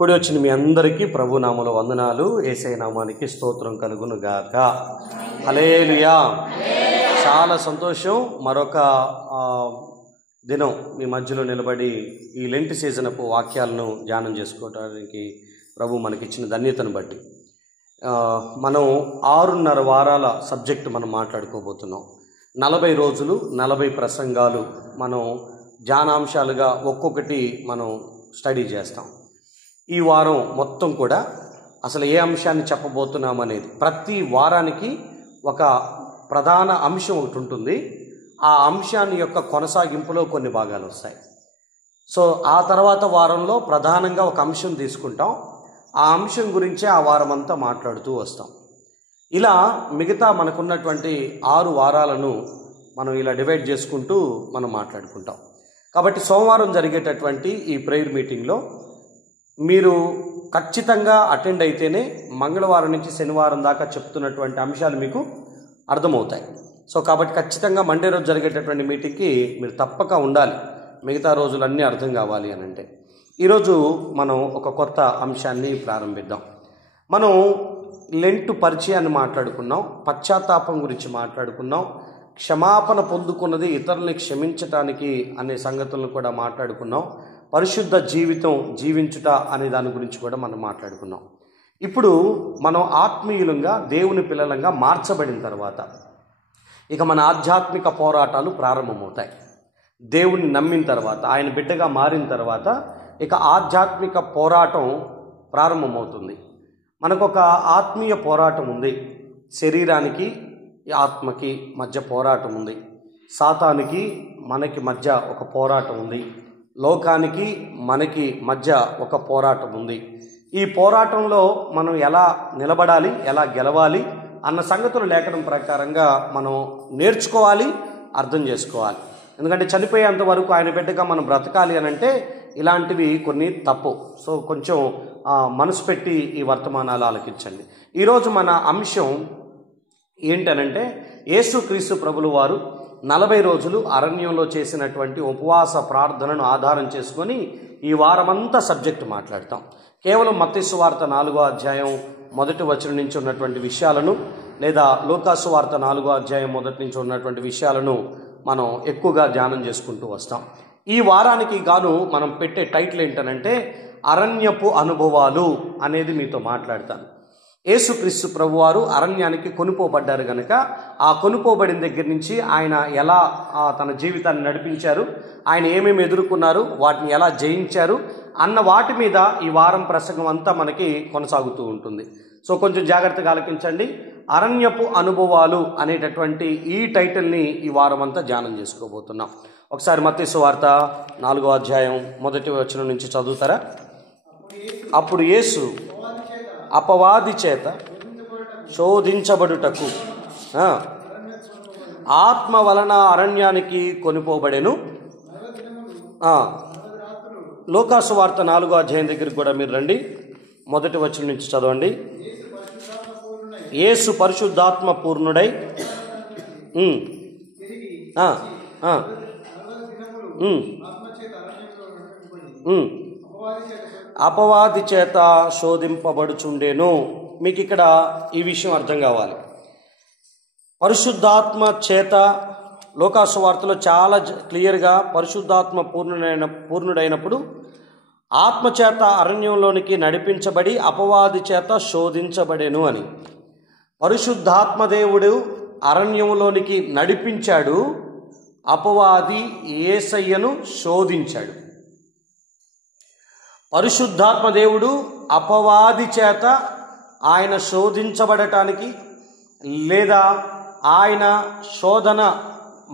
కూడి వచ్చిన మీ అందరికీ ప్రభు నామములో వందనాలు. యేసయ్య నామానికి స్తోత్రం కలుగును గాక. హల్లెలూయా. చాలా సంతోషం. మరొక దినం మీ మధ్యలో నిలబడి ఈ లెంట్ సీజనపు వాక్యాలను ధ్యానం చేసుకోవడానికి ప్రభు మనకిచ్చిన ధన్యతను బట్టి మనం 6.5 వారాల సబ్జెక్టు మనం మాట్లాడుకోబోతున్నాం. 40 రోజులు 40 ప్రసంగాలు మనం ధ్యానాంశాలుగా ఒక్కొక్కటి మనం స్టడీ చేస్తాం. ఈ వారం మొత్తం కూడా అసలు ఏ అంశాన్ని చెప్పబోతున్నాం అనేది ప్రతి వారానికి ఒక ప్రధాన అంశం ఒకటి ఉంటుంది. ఆ అంశాన్ని యొక్క కొనసాగింపులో కొన్ని భాగాలు వస్తాయి. సో ఆ తర్వాత వారంలో ప్రధానంగా ఒక అంశం తీసుకుంటాం. ఆ అంశం గురించే ఆ వారం అంతా మాట్లాడుతూ వస్తాం. ఇలా మిగతా మనకున్నటువంటి 6 వారాలను మనం ఇలా డివైడ్ చేసుకుంటూ మనం మాట్లాడుకుంటాం. కాబట్టి సోమవారం జరిగేటటువంటి ఈ ప్రేయర్ మీటింగ్లో మీరు ఖచ్చితంగా అటెండ్ అయితేనే మంగళవారం నుంచి శనివారం దాకా చెప్తున్నటువంటి అంశాలు మీకు అర్థమవుతాయి. సో కాబట్టి ఖచ్చితంగా మండే రోజు జరిగేటటువంటి మీటింగ్కి మీరు తప్పక ఉండాలి. మిగతా రోజులన్నీ అర్థం కావాలి అని అంటే ఈరోజు మనం ఒక కొత్త అంశాన్ని ప్రారంభిద్దాం. మనం లెంటు పరిచయాన్ని మాట్లాడుకున్నాం, పశ్చాత్తాపం గురించి మాట్లాడుకున్నాం, క్షమాపణ పొందుకున్నది ఇతరుల్ని క్షమించటానికి అనే సంగతులను కూడా మాట్లాడుకున్నాం, పరిశుద్ధ జీవితం జీవించుట అనే దాని గురించి కూడా మనం మాట్లాడుకున్నాం. ఇప్పుడు మనం ఆత్మీయులంగా దేవుని పిల్లలంగా మార్చబడిన తర్వాత ఇక మన ఆధ్యాత్మిక పోరాటాలు ప్రారంభమవుతాయి. దేవుణ్ణి నమ్మిన తర్వాత, ఆయన బిడ్డగా మారిన తర్వాత ఇక ఆధ్యాత్మిక పోరాటం ప్రారంభమవుతుంది. మనకొక ఆత్మీయ పోరాటం ఉంది. శరీరానికి ఆత్మకి మధ్య పోరాటం ఉంది. సాతానికి మనకి మధ్య ఒక పోరాటం ఉంది. లోకానికి మనకి మధ్య ఒక పోరాటం ఉంది. ఈ పోరాటంలో మనం ఎలా నిలబడాలి, ఎలా గెలవాలి అన్న సంగతులు లేఖనం ప్రకారంగా మనం నేర్చుకోవాలి, అర్థం చేసుకోవాలి. ఎందుకంటే చనిపోయేంత వరకు ఆయన బిడ్డగా మనం బ్రతకాలి అని అంటే ఇలాంటివి కొన్ని తప్పు. సో కొంచెం మనసు పెట్టి ఈ వర్తమానాలు ఆలకించండి. ఈరోజు మన అంశం ఏంటనంటే యేసుక్రీస్తు ప్రభులు వారు 40 రోజులు అరణ్యంలో చేసినటువంటి ఉపవాస ప్రార్థనను ఆధారం చేసుకొని ఈ వారమంతా సబ్జెక్టు మాట్లాడతాం. కేవలం మత్తయి సువార్త 4వ అధ్యాయం 1వ వచనం నుంచి ఉన్నటువంటి విషయాలను లేదా లూకా సువార్త 4వ అధ్యాయం 1 నుంచి ఉన్నటువంటి విషయాలను మనం ఎక్కువగా ధ్యానం చేసుకుంటూ వస్తాం. ఈ వారానికి గాను మనం పెట్టే టైటిల్ ఏంటనంటే అరణ్యపు అనుభవాలు అనేది మీతో మాట్లాడతాను. యేసుక్రీస్తు ప్రభువారు అరణ్యానికి కొనుపోబడ్డారు కనుక ఆ కొనుపోబడిన దగ్గర నుంచి ఆయన ఎలా తన జీవితాన్ని నడిపించారు, ఆయన ఏమేమి ఎదుర్కొన్నారు, వాటిని ఎలా జయించారు అన్న వాటి మీద ఈ వారం ప్రసంగం అంతా మనకి కొనసాగుతూ ఉంటుంది. సో కొంచెం జాగ్రత్తగా ఆలకించండి. అరణ్యపు అనుభవాలు అనేటటువంటి ఈ టైటిల్ని ఈ వారం అంతా ధ్యానం చేసుకోబోతున్నాం. ఒకసారి మత్తయి సువార్త 4వ అధ్యాయం 1వ వచనం నుంచి చదువుతారా? అప్పుడు యేసు అపవాది చేత శోధించబడుటకు ఆత్మ వలన అరణ్యానికి కొనిపోబడెను. లూకా సువార్త 4వ అధ్యాయం దగ్గరికి కూడా మీరు రండి. 1వ వచనం నుంచి చదవండి. యేసు పరిశుద్ధాత్మ పూర్ణుడై అపవాది చేత శోధింపబడుచుండెను. మీకు ఇక్కడ ఈ విషయం అర్థం కావాలి. పరిశుద్ధాత్మ చేత లూకా సువార్తలో చాలా క్లియర్గా పరిశుద్ధాత్మ పూర్ణుడైనప్పుడు ఆత్మచేత అరణ్యంలోనికి నడిపించబడి అపవాది చేత శోధించబడెను అని. పరిశుద్ధాత్మ దేవుడు అరణ్యంలోనికి నడిపించాడు, అపవాది యేసయ్యను శోధించాడు. పరిశుద్ధాత్మ దేవుడు అపవాది చేత ఆయన శోధించబడటానికి లేదా ఆయన శోధన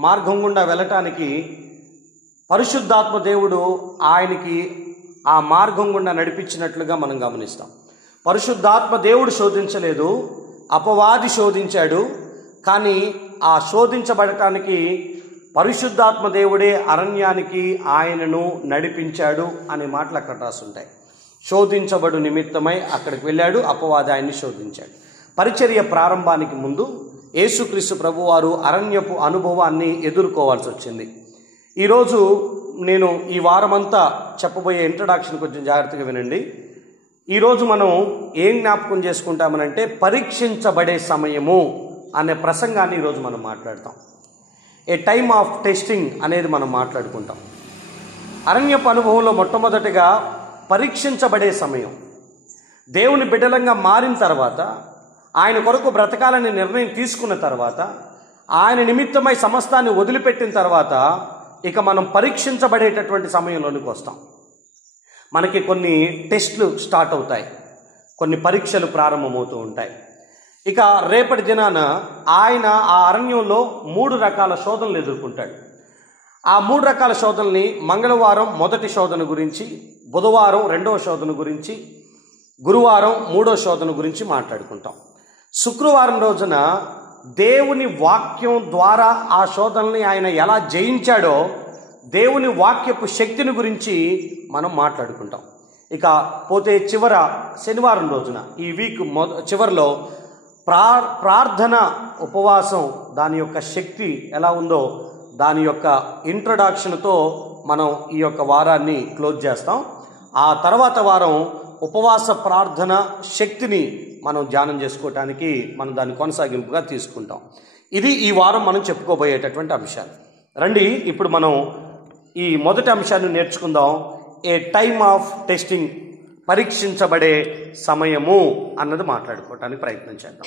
మార్గం గుండా వెళ్ళటానికి పరిశుద్ధాత్మ దేవుడు ఆయనకి ఆ మార్గం గుండా నడిపించినట్లుగా మనం గమనిస్తాం. పరిశుద్ధాత్మ దేవుడు శోధించలేదు, అపవాది శోధించాడు. కానీ ఆ శోధించబడటానికి పరిశుద్ధాత్మ దేవుడే అరణ్యానికి ఆయనను నడిపించాడు అనే మాటలు అక్కడ రాసుంటాయి. శోధించబడు నిమిత్తమై అక్కడికి వెళ్ళాడు, అపవాది ఆయన్ని శోధించాడు. పరిచర్య ప్రారంభానికి ముందు యేసుక్రీస్తు ప్రభువారు అరణ్యపు అనుభవాన్ని ఎదుర్కోవాల్సి వచ్చింది. ఈరోజు నేను ఈ వారమంతా చెప్పబోయే ఇంట్రడక్షన్ కొంచెం జాగ్రత్తగా వినండి. ఈరోజు మనం ఏం జ్ఞాపకం చేసుకుంటామనంటే పరీక్షించబడే సమయము అనే ప్రసంగాన్ని ఈరోజు మనం మాట్లాడతాం. ఏ టైమ్ ఆఫ్ టెస్టింగ్ అనేది మనం మాట్లాడుకుంటాం. అరణ్యపు అనుభవంలో మొట్టమొదటిగా పరీక్షించబడే సమయం. దేవుని బిడ్డలంగా మారిన తర్వాత, ఆయన కొరకు బ్రతకాలని నిర్ణయం తీసుకున్న తర్వాత, ఆయన నిమిత్తమై సమస్తాన్ని వదిలిపెట్టిన తర్వాత ఇక మనం పరీక్షించబడేటటువంటి సమయంలోనికి వస్తాం. మనకి కొన్ని టెస్టులు స్టార్ట్ అవుతాయి, కొన్ని పరీక్షలు ప్రారంభమవుతూ ఉంటాయి. ఇక రేపటి దినాన ఆయన ఆ అరణ్యంలో 3 రకాల శోధనలు ఎదుర్కొంటాడు. ఆ 3 రకాల శోధనల్ని మంగళవారం మొదటి శోధన గురించి, బుధవారం రెండవ శోధన గురించి, గురువారం 3వ శోధన గురించి మాట్లాడుకుంటాం. శుక్రవారం రోజున దేవుని వాక్యం ద్వారా ఆ శోధనల్ని ఆయన ఎలా జయించాడో, దేవుని వాక్యపు శక్తిని గురించి మనం మాట్లాడుకుంటాం. ఇక పోతే శనివారం రోజున ఈ వీక్ చివరిలో ప్రార్థన, ఉపవాసం దాని యొక్క శక్తి ఎలా ఉందో దాని యొక్క ఇంట్రొడక్షన్తో మనం ఈ యొక్క వారాన్ని క్లోజ్ చేస్తాం. ఆ తర్వాత వారం ఉపవాస ప్రార్థన శక్తిని మనం ధ్యానం చేసుకోవటానికి మనం దాన్ని కొనసాగింపుగా తీసుకుంటాం. ఇది ఈ వారం మనం చెప్పుకోబోయేటటువంటి అంశాలు. రండి ఇప్పుడు మనం ఈ మొదటి అంశాన్ని నేర్చుకుందాం. ఏ టైమ్ ఆఫ్ టెస్టింగ్, పరీక్షించబడే సమయము అన్నది మాట్లాడుకోవటానికి ప్రయత్నం చేద్దాం.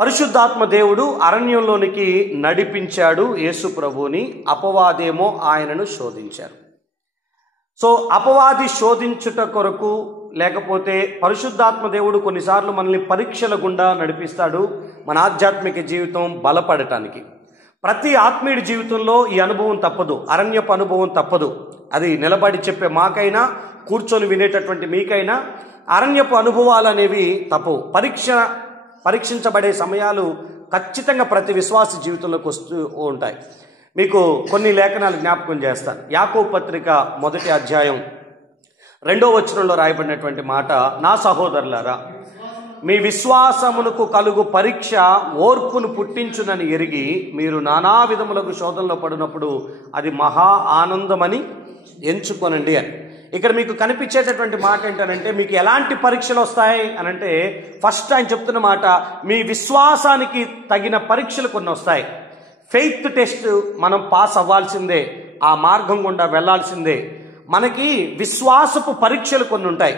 పరిశుద్ధాత్మ దేవుడు అరణ్యంలోనికి నడిపించాడు యేసు ప్రభువుని, అపవాదేమో ఆయనను శోధించారు. సో అపవాది శోధించుట కొరకు, లేకపోతే పరిశుద్ధాత్మ దేవుడు కొన్నిసార్లు మనల్ని పరీక్షల గుండా నడిపిస్తాడు మన ఆధ్యాత్మిక జీవితం బలపడటానికి. ప్రతి ఆత్మీయుడి జీవితంలో ఈ అనుభవం తప్పదు, అరణ్యపు అనుభవం తప్పదు. అది నిలబడి చెప్పే మాకైనా, కూర్చొని వినేటటువంటి మీకైనా అరణ్యపు అనుభవాలు అనేవి తప్పవు. పరీక్షించబడే సమయాలు ఖచ్చితంగా ప్రతి విశ్వాస జీవితంలోకి వస్తూ ఉంటాయి. మీకు కొన్ని లేఖనాలు జ్ఞాపకం చేస్తాను. యాకోబు పత్రిక 1వ అధ్యాయం 2వ వచనంలో రాయబడినటువంటి మాట, నా సహోదరులారా, మీ విశ్వాసమునకు కలుగు పరీక్ష ఓర్పును పుట్టించునని ఎరిగి మీరు నానా విధములకు శోధనలో పడినప్పుడు అది మహా ఆనందమని ఎంచుకోనండి అని. ఇక్కడ మీకు కనిపించేటటువంటి మాట ఏంటనంటే, మీకు ఎలాంటి పరీక్షలు వస్తాయి అనంటే, ఫస్ట్ ఆయన చెప్తున్న మాట, మీ విశ్వాసానికి తగిన పరీక్షలు కొన్ని వస్తాయి. ఫెయిత్ టెస్ట్ మనం పాస్ అవ్వాల్సిందే, ఆ మార్గం గుండా వెళ్లాల్సిందే. మనకి విశ్వాసపు పరీక్షలు కొన్ని ఉంటాయి.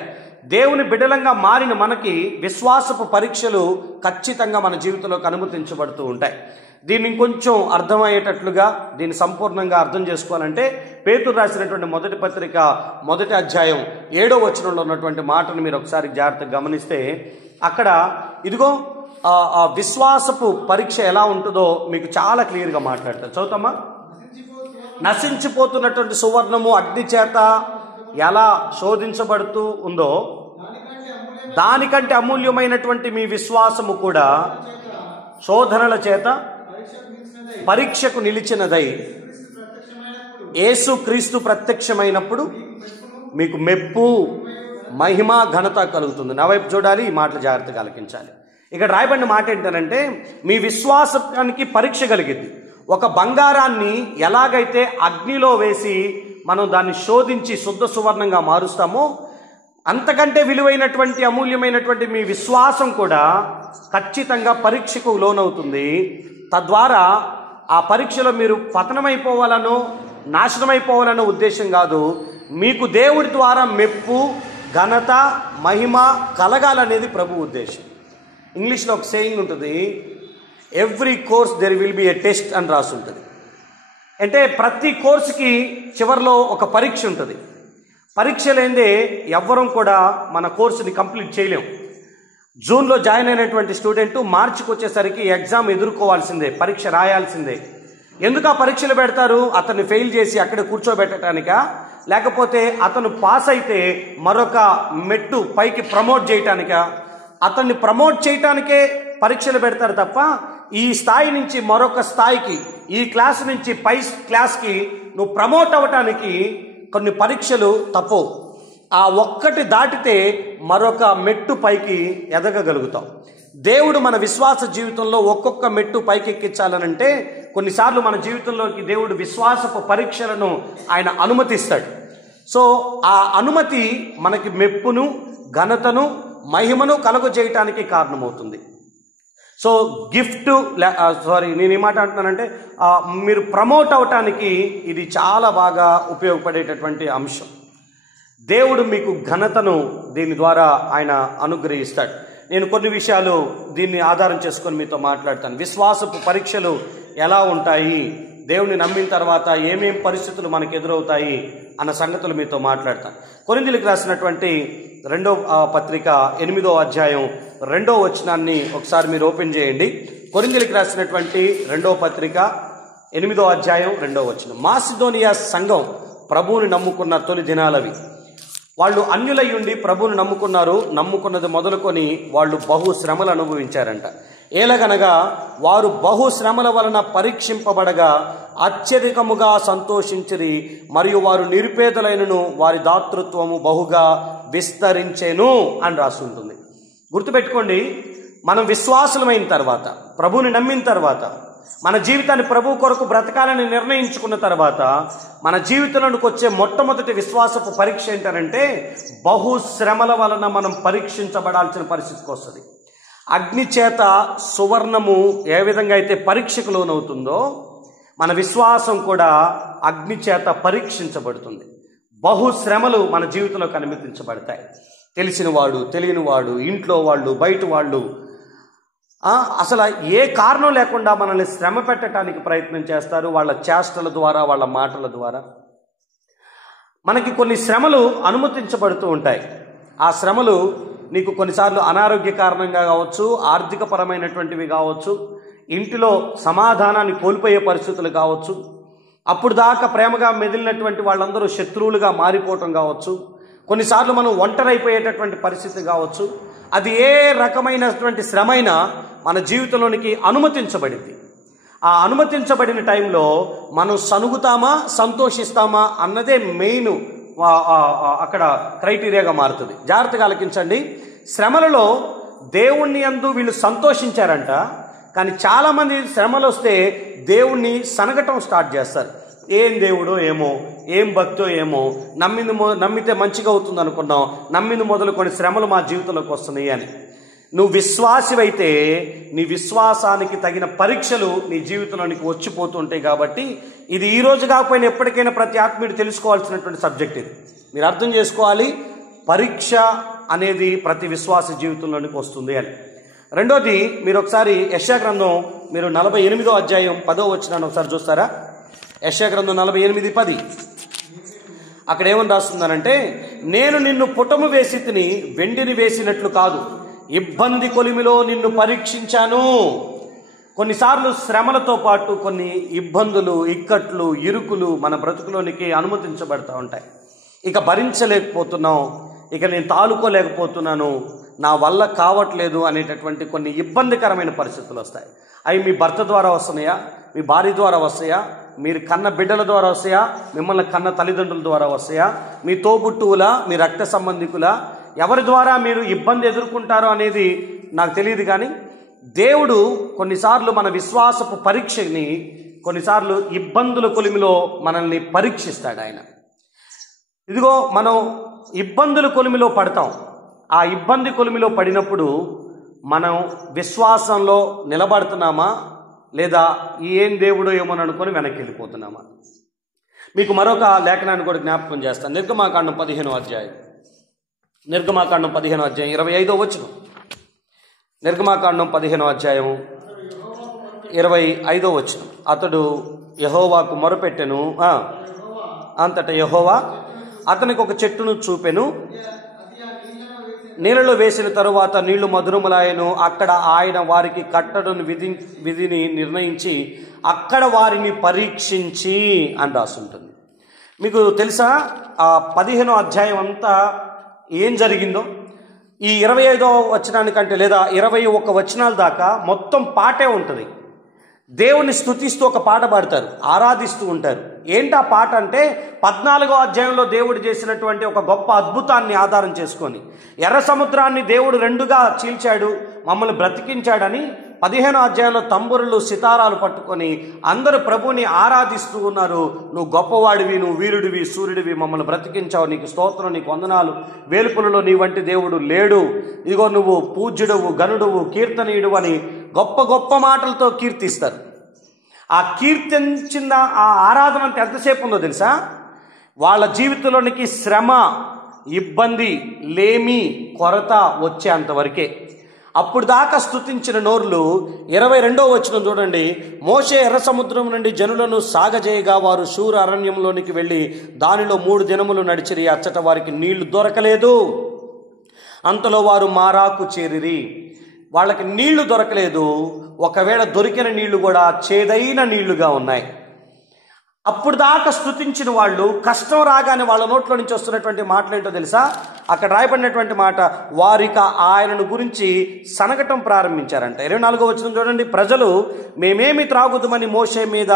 దేవుని బిడ్డలంగా మారిన మనకి విశ్వాసపు పరీక్షలు ఖచ్చితంగా మన జీవితంలోకి అనుమతించబడుతూ ఉంటాయి. దీన్ని ఇంకొంచెం అర్థమయ్యేటట్లుగా, దీన్ని సంపూర్ణంగా అర్థం చేసుకోవాలంటే పేతురు రాసినటువంటి మొదటి పత్రిక 1వ అధ్యాయం 7వ వచనంలో ఉన్నటువంటి మాటను మీరు ఒకసారి జాగ్రత్తగా గమనిస్తే, అక్కడ ఇదిగో ఆ విశ్వాసపు పరీక్ష ఎలా ఉంటుందో మీకు చాలా క్లియర్గా మాట్లాడతారు. చదువుతామా? నశించిపోతున్నటువంటి సువర్ణము అగ్ని చేత ఎలా శోధించబడుతూ ఉందో, దానికంటే అమూల్యమైనటువంటి మీ విశ్వాసము కూడా శోధనల చేత పరీక్షకు నిలిచినదై యేసు క్రీస్తు ప్రత్యక్షమైనప్పుడు మీకు మెప్పు, మహిమ, ఘనత కలుగుతుంది. నా వైపు చూడాలి, ఈ మాటలు జాగ్రత్తగా ఆలకించాలి. ఇక్కడ రాయబడిన మాట ఏంటనంటే, మీ విశ్వాసానికి పరీక్ష కలిగింది. ఒక బంగారాన్ని ఎలాగైతే అగ్నిలో వేసి మనం దాన్ని శోధించి శుద్ధ సువర్ణంగా మారుస్తామో, అంతకంటే విలువైనటువంటి అమూల్యమైనటువంటి మీ విశ్వాసం కూడా ఖచ్చితంగా పరీక్షకు లోనవుతుంది. తద్వారా ఆ పరీక్షలో మీరు పతనమైపోవాలనో నాశనమైపోవాలనో ఉద్దేశం కాదు, మీకు దేవుడి ద్వారా మెప్పు, ఘనత, మహిమ కలగాలనేది ప్రభు ఉద్దేశం. ఇంగ్లీష్లో ఒక సేయింగ్ ఉంటుంది, every course there will be A test అని రాసి ఉంటుంది. అంటే ప్రతి కోర్సుకి చివరిలో ఒక పరీక్ష ఉంటుంది. పరీక్ష లేనిదే ఎవ్వరం కూడా మన కోర్సుని కంప్లీట్ చేయలేం. జూన్లో జాయిన్ అయినటువంటి స్టూడెంట్ మార్చికి వచ్చేసరికి ఎగ్జామ్ ఎదుర్కోవాల్సిందే, పరీక్ష రాయాల్సిందే. ఎందుకు ఆ పరీక్షలు పెడతారు? అతన్ని ఫెయిల్ చేసి అక్కడ కూర్చోబెట్టడానికా, లేకపోతే అతను పాస్ అయితే మరొక మెట్టు పైకి ప్రమోట్ చేయటానికా? అతన్ని ప్రమోట్ చేయటానికే పరీక్షలు పెడతారు తప్ప, ఈ స్థాయి నుంచి మరొక స్థాయికి, ఈ క్లాస్ నుంచి పై క్లాస్కి నువ్వు ప్రమోట్ అవ్వటానికి కొన్ని పరీక్షలు తప్పవు. ఆ ఒక్కటి దాటితే మరొక మెట్టు పైకి ఎదగగలుగుతాం. దేవుడు మన విశ్వాస జీవితంలో ఒక్కొక్క మెట్టు పైకెక్కించాలనంటే కొన్నిసార్లు మన జీవితంలోకి దేవుడు విశ్వాసపు పరీక్షలను ఆయన అనుమతిస్తాడు. సో ఆ అనుమతి మనకి మెప్పును, ఘనతను, మహిమను కలుగజేయటానికి కారణమవుతుంది. సో గిఫ్ట్ నేను ఏమాట అంటున్నానంటే మీరు ప్రమోట్ అవటానికి ఇది చాలా బాగా ఉపయోగపడేటటువంటి అంశం. దేవుడు మీకు ఘనతను దీని ద్వారా ఆయన అనుగ్రహిస్తాడు. నేను కొన్ని విషయాలు దీన్ని ఆధారం చేసుకొని మీతో మాట్లాడతాను. విశ్వాసపు పరీక్షలు ఎలా ఉంటాయి, దేవుని నమ్మిన తర్వాత ఏమేం పరిస్థితులు మనకు ఎదురవుతాయి అన్న సంగతులు మీతో మాట్లాడతాను. కొరింథీయులకు రాసినటువంటి 2వ పత్రిక 8వ అధ్యాయం 2వ వచనాన్ని ఒకసారి మీరు ఓపెన్ చేయండి. కొరింథీయులకు రాసినటువంటి 2వ పత్రిక 8వ అధ్యాయం 2వ వచనం. మాసిదోనియా సంఘం ప్రభువుని నమ్ముకున్న తొలి దినాలవి. వాళ్ళు అన్యులై ఉండి ప్రభువుని నమ్ముకున్నది మొదలుకొని వాళ్ళు బహు శ్రమలు అనుభవించారంట. ఏలగనగా వారు బహు శ్రమల వలన పరీక్షింపబడగా అత్యధికముగా సంతోషించిరి, మరియు వారు నిరుపేదలైనను వారి దాతృత్వము బహుగా విస్తరించెను అని రాసి ఉంటుంది. గుర్తుపెట్టుకోండి, మనం విశ్వాసులమైన తర్వాత, ప్రభువుని నమ్మిన తర్వాత, మన జీవితాన్ని ప్రభు కొరకు బ్రతకాలని నిర్ణయించుకున్న తర్వాత మన జీవితంలోకి వచ్చే మొట్టమొదటి విశ్వాసపు పరీక్ష ఏంటంటే బహు శ్రమల వలన మనం పరీక్షించబడాల్సిన పరిస్థితికి వస్తుంది. అగ్ని చేత సువర్ణము ఏ విధంగా అయితే పరీక్షకు లోనవుతుందో మన విశ్వాసం కూడా అగ్ని చేత పరీక్షించబడుతుంది. బహు శ్రమలు మన జీవితంలో కనిపించబడతాయి. తెలిసినవాడు, తెలియనివాడు, ఇంట్లో వాళ్ళు, బయట వాళ్ళు, అసలు ఏ కారణం లేకుండా మనల్ని శ్రమ పెట్టడానికి ప్రయత్నం చేస్తారు. వాళ్ళ చేష్టల ద్వారా, వాళ్ళ మాటల ద్వారా మనకి కొన్ని శ్రమలు అనుమతించబడుతూ ఉంటాయి. ఆ శ్రమలు నీకు కొన్నిసార్లు అనారోగ్య కారణంగా కావచ్చు, ఆర్థిక పరమైనటువంటివి కావచ్చు, ఇంటిలో సమాధానాన్ని కోల్పోయే పరిస్థితులు కావచ్చు, అప్పుడు దాకా ప్రేమగా మెదిలినటువంటి వాళ్ళందరూ శత్రువులుగా మారిపోవటం కావచ్చు, కొన్నిసార్లు మనం ఒంటరైపోయేటటువంటి పరిస్థితి కావచ్చు. అది ఏ రకమైనటువంటి శ్రమైనా మన జీవితంలోనికి అనుమతించబడింది. ఆ అనుమతించబడిన టైంలో మనం సనుగుతామా, సంతోషిస్తామా అన్నదే మెయిన్ అక్కడ క్రైటీరియాగా మారుతుంది. జాగ్రత్తగా ఆలకించండి. శ్రమలలో దేవుణ్ణి యందు వీళ్ళు సంతోషించారంట, కానీ చాలామంది శ్రమలు వస్తే దేవుణ్ణి సనగటం స్టార్ట్ చేస్తారు. ఏం దేవుడో ఏమో, ఏం భక్తో ఏమో, నమ్మితే మంచిగా అవుతుంది అనుకున్నాం, నమ్మింది మొదలుకొని శ్రమలు మా జీవితంలోకి వస్తున్నాయి అని. నువ్వు విశ్వాసివైతే నీ విశ్వాసానికి తగిన పరీక్షలు నీ జీవితంలోనికి వచ్చిపోతుంటాయి. కాబట్టి ఇది ఈ రోజు కాకపోయినా ఎప్పటికైనా ప్రతి ఆత్మీయుడు తెలుసుకోవాల్సినటువంటి సబ్జెక్ట్ ఇది. మీరు అర్థం చేసుకోవాలి, పరీక్ష అనేది ప్రతి విశ్వాస జీవితంలోనికి వస్తుంది అని. రెండోది, మీరు ఒకసారి యెషయా గ్రంథం మీరు 48వ అధ్యాయం 10వ వచనాన్ని ఒకసారి చూస్తారా? యెషయా గ్రంథం 48:10 అక్కడ ఏమని రాస్తుందనంటే, నేను నిన్ను పుటము వేసి తిని వెండిని వేసినట్లు కాదు, ఇబ్బంది కొలిమిలో నిన్ను పరీక్షించాను. కొన్నిసార్లు శ్రమలతో పాటు కొన్ని ఇబ్బందులు, ఇక్కట్లు, ఇరుకులు మన బ్రతుకులోనికి అనుమతించబడతా ఉంటాయి. ఇక భరించలేకపోతున్నాం, ఇక నేను తాలుకోలేకపోతున్నాను, నా వల్ల కావట్లేదు అనేటటువంటి కొన్ని ఇబ్బందికరమైన పరిస్థితులు వస్తాయి. అవి మీ భర్త ద్వారా వస్తున్నాయా, మీ భార్య ద్వారా వస్తాయా, మీరు కన్న బిడ్డల ద్వారా వస్తాయా, మిమ్మల్ని కన్న తల్లిదండ్రుల ద్వారా వస్తాయా, మీ తోబుట్టువులా, మీ రక్త సంబంధికులా, ఎవరి ద్వారా మీరు ఇబ్బంది ఎదుర్కొంటారో అనేది నాకు తెలియదు. కానీ దేవుడు కొన్నిసార్లు మన విశ్వాసపు పరీక్షని, కొన్నిసార్లు ఇబ్బందుల కొలిమిలో మనల్ని పరీక్షిస్తాడు ఆయన. ఇదిగో మనం ఇబ్బందుల కొలిమిలో పడతాం. ఆ ఇబ్బంది కొలిమిలో పడినప్పుడు మనం విశ్వాసంలో నిలబడుతున్నామా, లేదా ఏం దేవుడో ఏమోని అనుకొని వెనక్కి వెళ్ళిపోతున్నామా? మీకు మరొక లేఖనాన్ని కూడా జ్ఞాపకం చేస్తాను. నిర్గమాకాండం 15వ అధ్యాయం, నిర్గమాకాండం 15వ అధ్యాయం 25వ వచనం. నిర్గమాకాండం 15వ అధ్యాయం 25వ వచనం. అతడు యెహోవాకు మొరపెట్టెను, అంతటా యెహోవా అతనికి ఒక చెట్టును చూపెను, నీళ్ళలో వేసిన తరువాత నీళ్లు మధురములాయను. అక్కడ ఆయన వారికి కట్టడను విధిని నిర్ణయించి అక్కడ వారిని పరీక్షించి అని రాసుంటుంది. మీకు తెలుసా ఆ 15వ అధ్యాయం అంతా ఏం జరిగిందో? ఈ 25వ వచనానికంటే లేదా 21 వచనాల దాకా మొత్తం పాటే ఉంటుంది. దేవుని స్తుతిస్తూ ఒక పాట పాడతారు, ఆరాధిస్తూ ఉంటారు. ఏంటి ఆ పాట అంటే 14వ అధ్యాయంలో దేవుడు చేసినటువంటి ఒక గొప్ప అద్భుతాన్ని ఆధారం చేసుకొని, ఎర్ర సముద్రాన్ని దేవుడు రెండుగా చీల్చాడు, మమ్మల్ని బ్రతికించాడని 15వ అధ్యాయంలో తంబురులు సితారాలు పట్టుకొని అందరూ ప్రభుని ఆరాధిస్తూ ఉన్నారు. నువ్వు గొప్పవాడివి, నువ్వు వీరుడివి, సూర్యుడివి, మమ్మల్ని బ్రతికించావు, నీకు స్తోత్రం, నీకు వందనాలు, వేలుపులలో నీ వంటి దేవుడు లేడు, ఇదిగో నువ్వు పూజ్యుడువు, గనుడువు, కీర్తనీయుడు అని గొప్ప గొప్ప మాటలతో కీర్తిస్తారు. ఆ కీర్తించిన ఆ ఆరాధన అంత ఎంతసేపు ఉందో తెలుసా? వాళ్ళ జీవితంలోనికి శ్రమ, ఇబ్బంది, లేమి, కొరత వచ్చేంతవరకే. అప్పుడు దాకా స్తుతించిన నోర్లు 22వ వచనం చూడండి. మోషే ఎర్ర సముద్రం నుండి జనులను సాగజేయగా వారు శూర అరణ్యంలోనికి వెళ్ళి దానిలో 3 దినములు నడిచిరి. అచ్చట వారికి నీళ్లు దొరకలేదు. అంతలో వారు మారాకు చేరిరి. వాళ్ళకి నీళ్లు దొరకలేదు. ఒకవేళ దొరికిన నీళ్లు కూడా చేదైన నీళ్లుగా ఉన్నాయి. అప్పుడు దాకా స్తుతించిన వాళ్ళు కష్టం రాగానే వాళ్ళ నోట్లో నుంచి వస్తున్నటువంటి మాటలు ఏంటో తెలుసా? అక్కడ రాయబడినటువంటి మాట, వారిక ఆయనను గురించి సనగటం ప్రారంభించారంట. 24వ వచనం చూడండి. ప్రజలు మేమేమి త్రాగుదామని మోషే మీద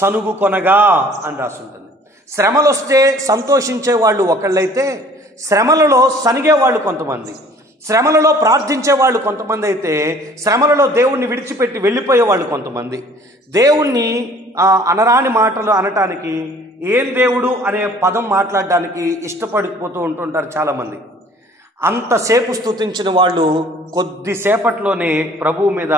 సనుగు కొనగా అని రాస్తుంటుంది. శ్రమలు వస్తే సంతోషించే వాళ్ళు ఒకళ్ళైతే శ్రమలలో సనిగే వాళ్ళు కొంతమంది, శ్రమలలో ప్రార్థించే వాళ్ళు కొంతమంది అయితే శ్రమలలో దేవుణ్ణి విడిచిపెట్టి వెళ్ళిపోయే వాళ్ళు కొంతమంది. దేవుణ్ణి అనరాని మాటలు అనటానికి, ఏం దేవుడు అనే పదం మాట్లాడడానికి ఇష్టపడిపోతూ ఉంటుంటారు చాలామంది. అంతసేపు స్తుతించిన వాళ్ళు కొద్దిసేపట్లోనే ప్రభువు మీద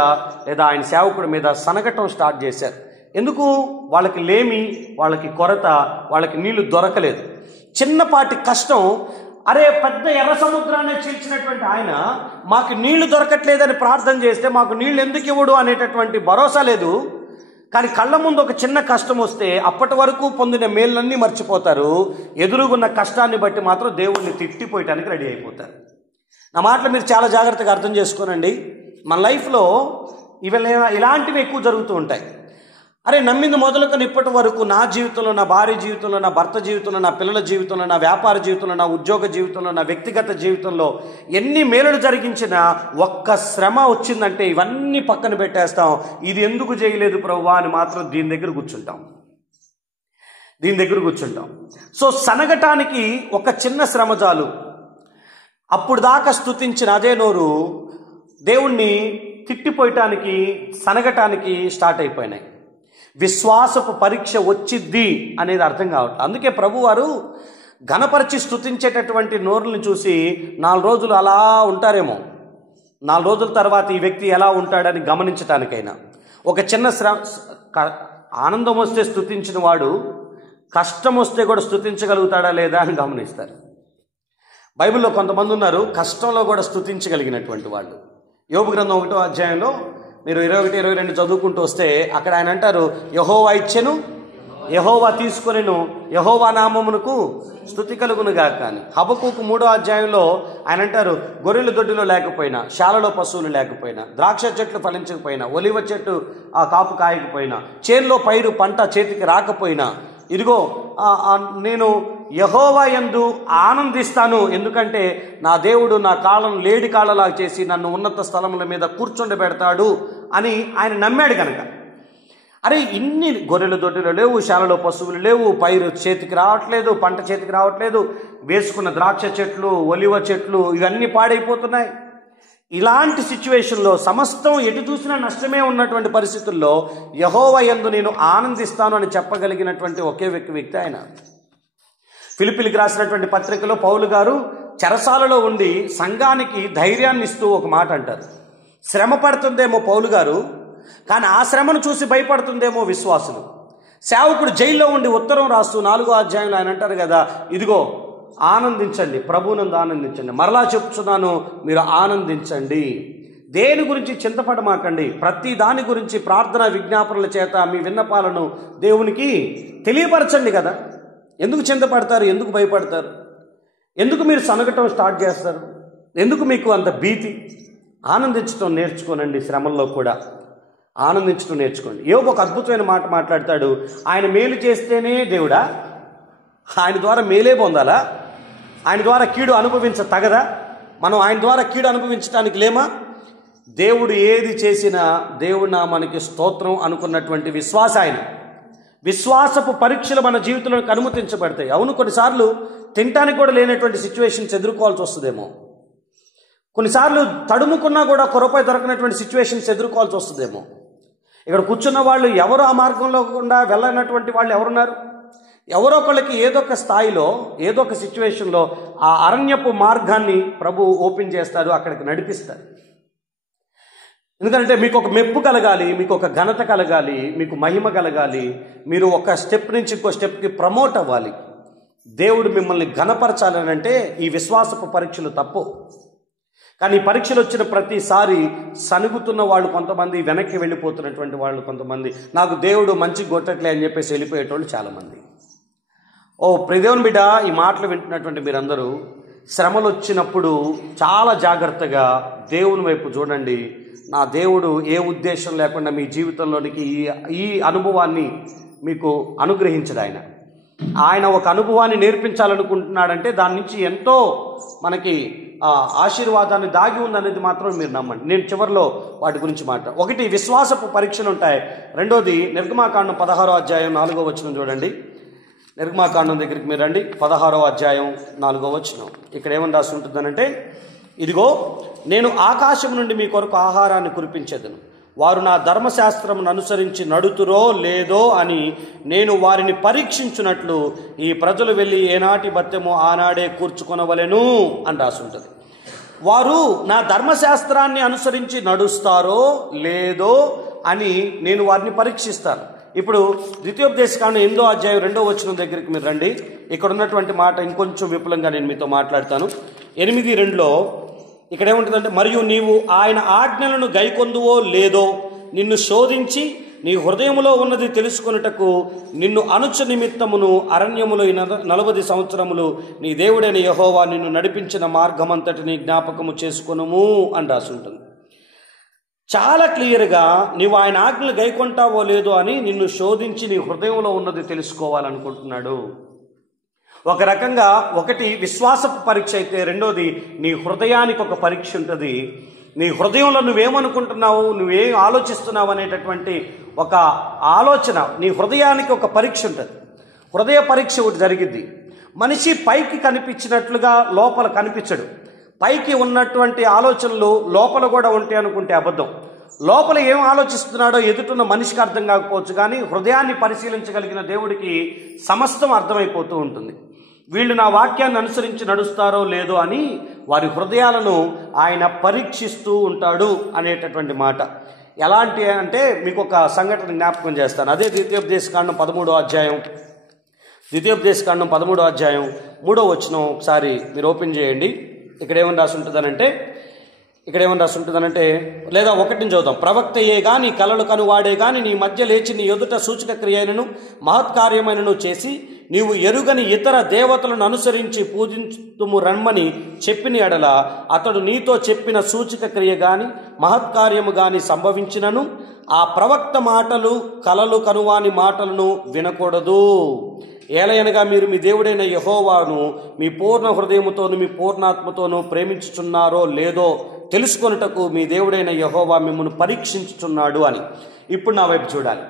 లేదా ఆయన సేవకుడి మీద సనగటం స్టార్ట్ చేశారు. ఎందుకు? వాళ్ళకి లేమి, వాళ్ళకి కొరత, వాళ్ళకి నీళ్లు దొరకలేదు. చిన్నపాటి కష్టం, అరే పెద్ద ఎర్ర సముద్రాన్ని చీల్చినటువంటి ఆయన మాకు నీళ్లు దొరకట్లేదని ప్రార్థన చేస్తే మాకు నీళ్లు ఎందుకు ఇవ్వడు అనేటటువంటి భరోసా లేదు. కానీ కళ్ళ ముందు ఒక చిన్న కష్టం వస్తే అప్పటి వరకు పొందిన మేళ్ళన్నీ మర్చిపోతారు. ఎదురుగున్న కష్టాన్ని బట్టి మాత్రం దేవుణ్ణి తిట్టిపోయటానికి రెడీ అయిపోతారు. నా మాటలు మీరు చాలా జాగ్రత్తగా అర్థం చేసుకోనండి. మన లైఫ్లో ఇలాంటివి ఎక్కువ జరుగుతూ ఉంటాయి. అరే నమ్మింది మొదలుకొని ఇప్పటి వరకు నా జీవితంలో, నా భార్య జీవితంలో, నా భర్త జీవితంలో, నా పిల్లల జీవితంలో, నా వ్యాపార జీవితంలో, నా ఉద్యోగ జీవితంలో, నా వ్యక్తిగత జీవితంలో ఎన్ని మేలులు జరిగించినా ఒక్క శ్రమ వచ్చిందంటే ఇవన్నీ పక్కన పెట్టేస్తాం. ఇది ఎందుకు చేయలేదు ప్రభువా అని మాత్రం దీని దగ్గర కూర్చుంటాం. సో సనగటానికి ఒక చిన్న శ్రమ చాలు. అప్పుడు దాకా స్తుతించిన అదే నోరు దేవుణ్ణి తిట్టిపోయటానికి, సనగటానికి స్టార్ట్ అయిపోయినాయి. విశ్వాసపు పరీక్ష వచ్చిద్ది అనేది అర్థం కావట్లేదు. అందుకే ప్రభువారు ఘనపరిచి స్తుతించేటటువంటి నోరుని చూసి 4 రోజులు అలా ఉంటారేమో, 4 రోజుల తర్వాత ఈ వ్యక్తి ఎలా ఉంటాడని గమనించటానికైనా, ఒక చిన్న ఆనందం వస్తే స్తుతించిన వాడు కష్టం వస్తే కూడా స్తుతించగలుగుతాడా లేదా అని గమనిస్తారు. బైబిల్లో కొంతమంది ఉన్నారు కష్టంలో కూడా స్తుతించగలిగినటువంటి వాళ్ళు. యోబు గ్రంథం 1వ అధ్యాయంలో మీరు 21, 22 చదువుకుంటూ వస్తే అక్కడ ఆయన అంటారు, యెహోవా ఇచ్చెను, యెహోవా తీసుకొనెను, యెహోవా నామమునకు స్తుతి కలుగునుగాక అని. హబక్కూకు 3వ అధ్యాయంలో ఆయన అంటారు, గొర్రెల దొడ్డిలో లేకపోయినా, శాలలో పశువులు లేకపోయినా, ద్రాక్ష చెట్లు ఫలించకపోయినా, ఒలివ చెట్టు ఆ కాపు కాయకపోయినా, చేనులో పైరు పంట చేతికి రాకపోయినా, ఇదిగో నేను యెహోవా యందు ఆనందిస్తాను, ఎందుకంటే నా దేవుడు నా కాళ్ళను లేడి కాళ్ళలాగా చేసి నన్ను ఉన్నత స్థలముల మీద కూర్చొండబెడతాడు అని ఆయన నమ్మాడు కనుక. అరే ఇన్ని గొర్రెల దొడ్డిలో లేవు, శాలలో పశువులు లేవు, పైరు చేతికి రావట్లేదు, పంట చేతికి రావట్లేదు, వేసుకున్న ద్రాక్ష చెట్లు, ఒలివ చెట్లు ఇవన్నీ పాడైపోతున్నాయి. ఇలాంటి సిచ్యువేషన్లో సమస్తం ఎటు చూసినా నష్టమే ఉన్నటువంటి పరిస్థితుల్లో యెహోవా యందు నేను ఆనందిస్తాను అని చెప్పగలిగినటువంటి ఒకే వ్యక్తి ఆయన. ఫిలిప్పీలకు రాసినటువంటి పత్రికలో పౌలు గారు చెరసాలలో ఉండి సంఘానికి ధైర్యాన్ని ఇస్తూ ఒక మాట అంటారు. శ్రమ పడుతుందేమో పౌలు గారు, కానీ ఆ శ్రమను చూసి భయపడుతుందేమో విశ్వాసులు. సేవకుడు జైల్లో ఉండి ఉత్తరం రాస్తూ 4వ అధ్యాయంలో ఆయన అంటారు కదా, ఇదిగో ఆనందించండి, ప్రభువునందు ఆనందించండి, మరలా చెప్తున్నాను మీరు ఆనందించండి, దేని గురించి చింతపడమాకండి, ప్రతి దాని గురించి ప్రార్థన విజ్ఞాపనల చేత మీ విన్నపాలను దేవునికి తెలియపరచండి కదా. ఎందుకు చింతపడతారు? ఎందుకు భయపడతారు? ఎందుకు మీరు సనగటం స్టార్ట్ చేస్తారు? ఎందుకు మీకు అంత భీతి? ఆనందించడం నేర్చుకోనండి. శ్రమల్లో కూడా ఆనందించడం నేర్చుకోండి. యోబు ఒక అద్భుతమైన మాట మాట్లాడతాడు. ఆయన మేలు చేస్తేనే దేవుడా? ఆయన ద్వారా మేలే పొందాలా? ఆయన ద్వారా కీడు తగదా? మనం ఆయన ద్వారా కీడు అనుభవించడానికి లేమా? దేవుడు ఏది చేసినా దేవుడి నామానికి స్తోత్రం అనుకున్నటువంటి విశ్వాస ఆయన. విశ్వాసపు పరీక్షలు మన జీవితంలోకి అనుమతించబడతాయి. అవును, కొన్నిసార్లు తినటానికి కూడా లేనటువంటి సిచ్యువేషన్స్ ఎదుర్కోవాల్సి వస్తుందేమో, కొన్నిసార్లు తడుముకున్నా కూడా ఒక్క రూపాయి దొరకనటువంటి సిచ్యువేషన్స్ ఎదుర్కోవాల్సి వస్తుందేమో. ఇక్కడ కూర్చున్న వాళ్ళు ఎవరు ఆ మార్గంలో గుండా వెళ్ళనటువంటి వాళ్ళు ఎవరున్నారు? ఎవరో ఒకళ్ళకి ఏదో ఒక స్థాయిలో ఏదో ఒక సిచ్యువేషన్లో ఆ అరణ్యపు మార్గాన్ని ప్రభు ఓపెన్ చేస్తారు, అక్కడికి నడిపిస్తారు. ఎందుకంటే మీకు ఒక మెప్పు కలగాలి, మీకు ఒక ఘనత కలగాలి, మీకు మహిమ కలగాలి, మీరు ఒక స్టెప్ నుంచి ఇంకో స్టెప్కి ప్రమోట్ అవ్వాలి. దేవుడు మిమ్మల్ని ఘనపరచాలని అంటే ఈ విశ్వాసపు పరీక్షలు తప్పు. కానీ పరీక్షలు వచ్చిన ప్రతిసారి సనుగుతున్న వాళ్ళు కొంతమంది, వెనక్కి వెళ్ళిపోతున్నటువంటి వాళ్ళు కొంతమంది, నాకు దేవుడు మంచి కొట్టట్లే అని చెప్పేసి వెళ్ళిపోయేటోళ్ళు చాలామంది. ఓ ప్రియదేవుని బిడ్డ, ఈ మాటలు వింటున్నటువంటి మీరందరూ శ్రమలు వచ్చినప్పుడు చాలా జాగ్రత్తగా దేవుని వైపు చూడండి. నా దేవుడు ఏ ఉద్దేశం లేకుండా మీ జీవితంలోనికి ఈ అనుభవాన్ని మీకు అనుగ్రహించడు. ఆయన ఒక అనుభవాన్ని నేర్పించాలనుకుంటున్నాడంటే దాని నుంచి ఎంతో మనకి ఆశీర్వాదాన్ని దాగి ఉందనేది మాత్రం మీరు నమ్మండి. నేను చివరిలో వాటి గురించి మాట్లాడు. ఒకటి, విశ్వాసపు పరీక్షలు ఉంటాయి. రెండోది, నిర్గమాకాండం 16వ అధ్యాయం 4వ వచనం చూడండి. నిర్గమాకాండం దగ్గరికి మీరు రండి, 16వ అధ్యాయం 4వ వచనం. ఇక్కడ ఏమని రాసి ఉంటుందనంటే, ఇదిగో నేను ఆకాశం నుండి మీ కొరకు ఆహారాన్ని కురిపించేదను, వారు నా ధర్మశాస్త్రమును అనుసరించి నడుతురో లేదో అని నేను వారిని పరీక్షించున్నట్లు ఈ ప్రజలు వెళ్ళి ఏనాటి బత్తెమో ఆనాడే కూర్చుకొనవలెను అని రాసి ఉంటుంది. వారు నా ధర్మశాస్త్రాన్ని అనుసరించి నడుస్తారో లేదో అని నేను వారిని పరీక్షిస్తాను. ఇప్పుడు ద్వితీయోపదేశకాండం 8వ అధ్యాయం 2వ వచనం దగ్గరికి మీరు రండి. ఇక్కడ ఉన్నటువంటి మాట ఇంకొంచెం విపులంగా నేను మీతో మాట్లాడతాను. 8:2లో ఇక్కడ ఏముంటుందంటే, మరియు నీవు ఆయన ఆజ్ఞలను గైకొందువో లేదో నిన్ను శోధించి నీ హృదయములో ఉన్నది తెలుసుకొనుటకు నిన్ను అనుచ నిమిత్తమును అరణ్యములో 40 సంవత్సరములు నీ దేవుడైన యెహోవా నిన్ను నడిపించిన మార్గమంతటిని జ్ఞాపకము చేసుకొనుము అని రాసి ఉంటుంది. చాలా క్లియర్గా నీవు ఆయన ఆజ్ఞలు గైకొంటావో లేదో అని నిన్ను శోధించి నీ హృదయంలో ఉన్నది తెలుసుకోవాలనుకుంటున్నాడు. ఒక రకంగా ఒకటి విశ్వాసపు పరీక్ష అయితే, రెండోది నీ హృదయానికి ఒక పరీక్ష ఉంటుంది. నీ హృదయంలో నువ్వేమనుకుంటున్నావు, నువ్వేం ఆలోచిస్తున్నావు అనేటటువంటి ఒక ఆలోచన, నీ హృదయానికి ఒక పరీక్ష ఉంటుంది. హృదయ పరీక్ష ఒకటి జరిగిద్ది. మనిషి పైకి కనిపించినట్లుగా లోపల కనిపించడు. పైకి ఉన్నటువంటి ఆలోచనలు లోపల కూడా ఉంటాయి అనుకుంటే అబద్ధం. లోపల ఏం ఆలోచిస్తున్నాడో ఎదుటిన్న మనిషికి అర్థం కాకపోవచ్చు, కానీ హృదయాన్ని పరిశీలించగలిగిన దేవుడికి సమస్తం అర్థమైపోతూ ఉంటుంది. వీళ్ళు నా వాక్యాన్ని అనుసరించి నడుస్తారో లేదో అని వారి హృదయాలను ఆయన పరీక్షిస్తూ ఉంటాడు అనేటటువంటి మాట. ఎలాంటి అంటే మీకు ఒక సంఘటన జ్ఞాపకం చేస్తాను. అదే ద్వితీయోపదేశకాండం 13వ అధ్యాయం 3వ వచనం ఒకసారి మీరు ఓపెన్ చేయండి. ఇక్కడ ఏమని రాసి ఉంటుందనంటే లేదా ఒకటిని చూద్దాం. ప్రవక్తయే గాని కలలు కనువాడే గాని నీ మధ్య లేచి నీ ఎదుట సూచక క్రియైనను మహత్కార్యమైనను చేసి నీవు ఎరుగని ఇతర దేవతలను అనుసరించి పూజించుము రమ్మని చెప్పిన ఎడల అతడు నీతో చెప్పిన సూచక క్రియ గాని మహత్కార్యము గాని సంభవించినను ఆ ప్రవక్త మాటలు కలలు కనువాని మాటలను వినకూడదు. ఏలయనగా మీరు మీ దేవుడైన యెహోవాను మీ పూర్ణ హృదయముతోను మీ పూర్ణాత్మతోనూ ప్రేమించుచున్నారో లేదో తెలుసుకొనుటకు మీ దేవుడైన యెహోవా మిమ్మల్ని పరీక్షించుచున్నాడు అని. ఇప్పుడు నా వైపు చూడాలి.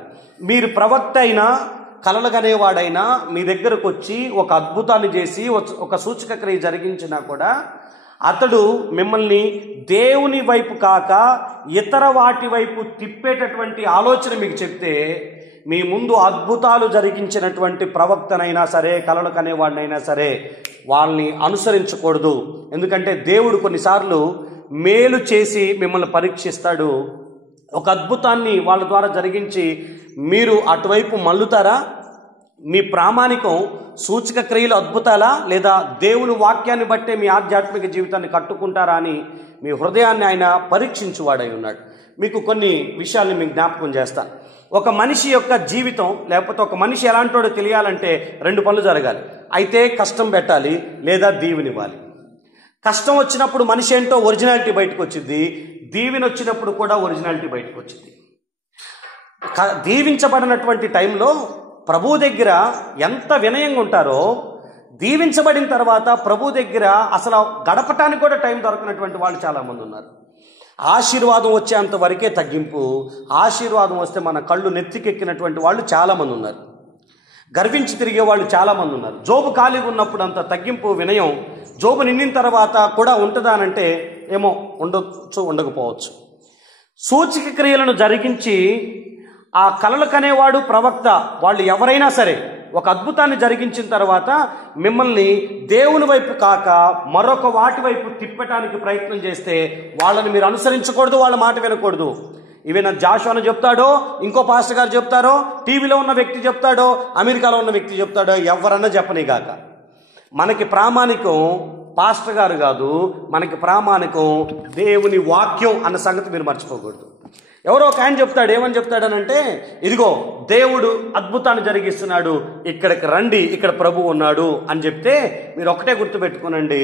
మీరు ప్రవక్త అయినా కలలుగనేవాడైనా మీ దగ్గరకు వచ్చి ఒక అద్భుతాన్ని చేసి ఒక సూచక క్రియ జరిగించినా కూడా అతడు మిమ్మల్ని దేవుని వైపు కాక ఇతర వాటి వైపు తిప్పేటటువంటి ఆలోచన మీకు చెప్తే, మీ ముందు అద్భుతాలు జరిగించినటువంటి ప్రవక్తనైనా సరే కలలు కనేవాడినైనా సరే వాళ్ళని అనుసరించకూడదు. ఎందుకంటే దేవుడు కొన్నిసార్లు మేలు చేసి మిమ్మల్ని పరీక్షిస్తాడు. ఒక అద్భుతాన్ని వాళ్ళ ద్వారా జరిగించి మీరు అటువైపు మల్లుతారా? మీ ప్రామాణికం సూచక క్రియలు అద్భుతాలా, లేదా దేవుని వాక్యాన్ని బట్టే మీ ఆధ్యాత్మిక జీవితాన్ని కట్టుకుంటారా అని మీ హృదయాన్ని ఆయన పరీక్షించువాడై ఉన్నాడు. మీకు కొన్ని విషయాల్ని మీకు జ్ఞాపకం చేస్తాను. ఒక మనిషి యొక్క జీవితం లేకపోతే ఒక మనిషి ఎలాంటోడో తెలియాలంటే 2 పనులు జరగాలి. అయితే కష్టం పెట్టాలి, లేదా దీవెనివ్వాలి. కష్టం వచ్చినప్పుడు మనిషి ఏంటో ఒరిజినాలిటీ బయటకు వచ్చింది, దీవెన వచ్చినప్పుడు కూడా ఒరిజినాలిటీ బయటకు వచ్చింది. దీవించబడినటువంటి టైంలో ప్రభు దగ్గర ఎంత వినయంగా ఉంటారో, దీవించబడిన తర్వాత ప్రభు దగ్గర అసలు గడపటానికి కూడా టైం దొరకనటువంటి వాళ్ళు చాలామంది ఉన్నారు. ఆశీర్వాదం వచ్చేంత వరకే తగ్గింపు, ఆశీర్వాదం వస్తే మన కళ్ళు నెత్తికెక్కినటువంటి వాళ్ళు చాలామంది ఉన్నారు. గర్వించి తిరిగే వాళ్ళు చాలామంది ఉన్నారు. జోబు ఖాళీగా ఉన్నప్పుడు అంత తగ్గింపు వినయం జోబు నిండిన తర్వాత కూడా ఉంటుందా అనంటే ఏమో ఉండొచ్చు, ఉండకపోవచ్చు. సూచక క్రియలను జరిగించి ఆ కలలు కనేవాడు, ప్రవక్త, వాళ్ళు ఎవరైనా సరే ఒక అద్భుతాన్ని జరిగించిన తర్వాత మిమ్మల్ని దేవుని వైపు కాక మరొక వాటి వైపు తిప్పటానికి ప్రయత్నం చేస్తే వాళ్ళని మీరు అనుసరించకూడదు, వాళ్ళ మాట వినకూడదు. ఈవెన్ జాషువా చెప్తాడో, ఇంకో పాస్టర్ గారు చెప్తారో, టీవీలో ఉన్న వ్యక్తి చెప్తాడో, అమెరికాలో ఉన్న వ్యక్తి చెప్తాడో, ఎవరన్నా చెప్పనిగాక. మనకి ప్రామాణికం పాస్టర్ గారు కాదు, మనకి ప్రామాణికం దేవుని వాక్యం అన్న సంగతి మీరు మర్చిపోకూడదు. ఎవరో ఒక ఆయన చెప్తాడు, ఏమని చెప్తాడనంటే, ఇదిగో దేవుడు అద్భుతాన్ని జరిగిస్తున్నాడు, ఇక్కడికి రండి, ఇక్కడ ప్రభు ఉన్నాడు అని చెప్తే మీరు ఒకటే గుర్తుపెట్టుకోనండి,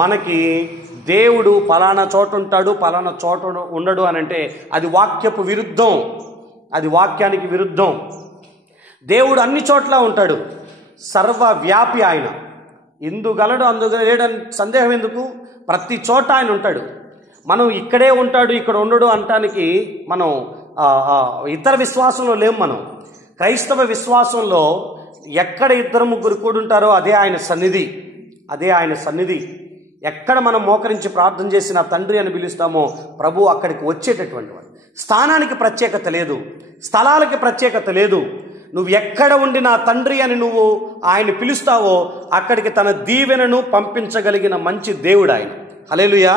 మనకి దేవుడు పలానా చోట ఉంటాడు, పలానా చోట ఉండడు అని అంటే అది వాక్యపు విరుద్ధం, అది వాక్యానికి విరుద్ధం. దేవుడు అన్ని చోట్ల ఉంటాడు, సర్వవ్యాపి ఆయన. ఇందుగలడు అందుగలేడని సందేహం ఎందుకు? ప్రతి చోట ఆయన ఉంటాడు. మనం ఇక్కడే ఉంటాడు, ఇక్కడ ఉండడు అనటానికి మనం ఇతర విశ్వాసంలో లేము. మనం క్రైస్తవ విశ్వాసంలో ఎక్కడ ఇద్దరు ముగ్గురు కూడి ఉంటారో అదే ఆయన సన్నిధి, అదే ఆయన సన్నిధి. ఎక్కడ మనం మోకరించి ప్రార్థన చేసిన తండ్రి అని పిలుస్తామో ప్రభు అక్కడికి వచ్చేటటువంటి వాడు. స్థానానికి ప్రత్యేకత లేదు, స్థలాలకి ప్రత్యేకత లేదు. నువ్వు ఎక్కడ ఉండి నా తండ్రి అని నువ్వు ఆయన పిలుస్తావో అక్కడికి తన దీవెనను పంపించగలిగిన మంచి దేవుడు ఆయన. హల్లెలూయా.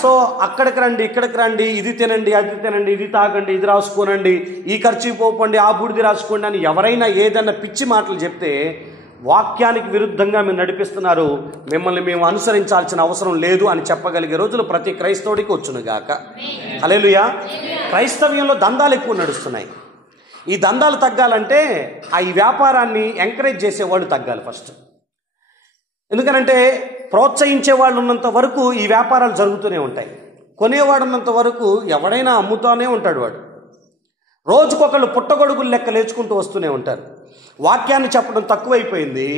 సో అక్కడికి రండి, ఇక్కడికి రండి, ఇది తినండి, అది తినండి, ఇది తాగండి, ఇది రాసుకోనండి, ఈ ఖర్చు పోపండి, ఆ బూడిది రాసుకోండి అని ఎవరైనా ఏదన్నా పిచ్చి మాటలు చెప్తే వాక్యానికి విరుద్ధంగా మీరు నడిపిస్తున్నారు, మిమ్మల్ని మేము అనుసరించాల్సిన అవసరం లేదు అని చెప్పగలిగే రోజులు ప్రతి క్రైస్తవుడికి వచ్చునుగాక. హల్లెలూయా. క్రైస్తవ్యంలో దందాలు ఎక్కువ నడుస్తున్నాయి. ఈ దందాలు తగ్గాలంటే ఈ వ్యాపారాన్ని ఎంకరేజ్ చేసేవాళ్ళు తగ్గాలి ఫస్ట్. ఎందుకనంటే ప్రోత్సహించే వాళ్ళు ఉన్నంత వరకు ఈ వ్యాపారాలు జరుగుతూనే ఉంటాయి. కొనేవాడు ఉన్నంత వరకు ఎవడైనా అమ్ముతూనే ఉంటాడు. వాడు రోజుకొకళ్ళు పుట్టగొడుగులు లెక్క లేచుకుంటూ వస్తూనే ఉంటారు. వాక్యాన్ని చెప్పడం తక్కువైపోయింది,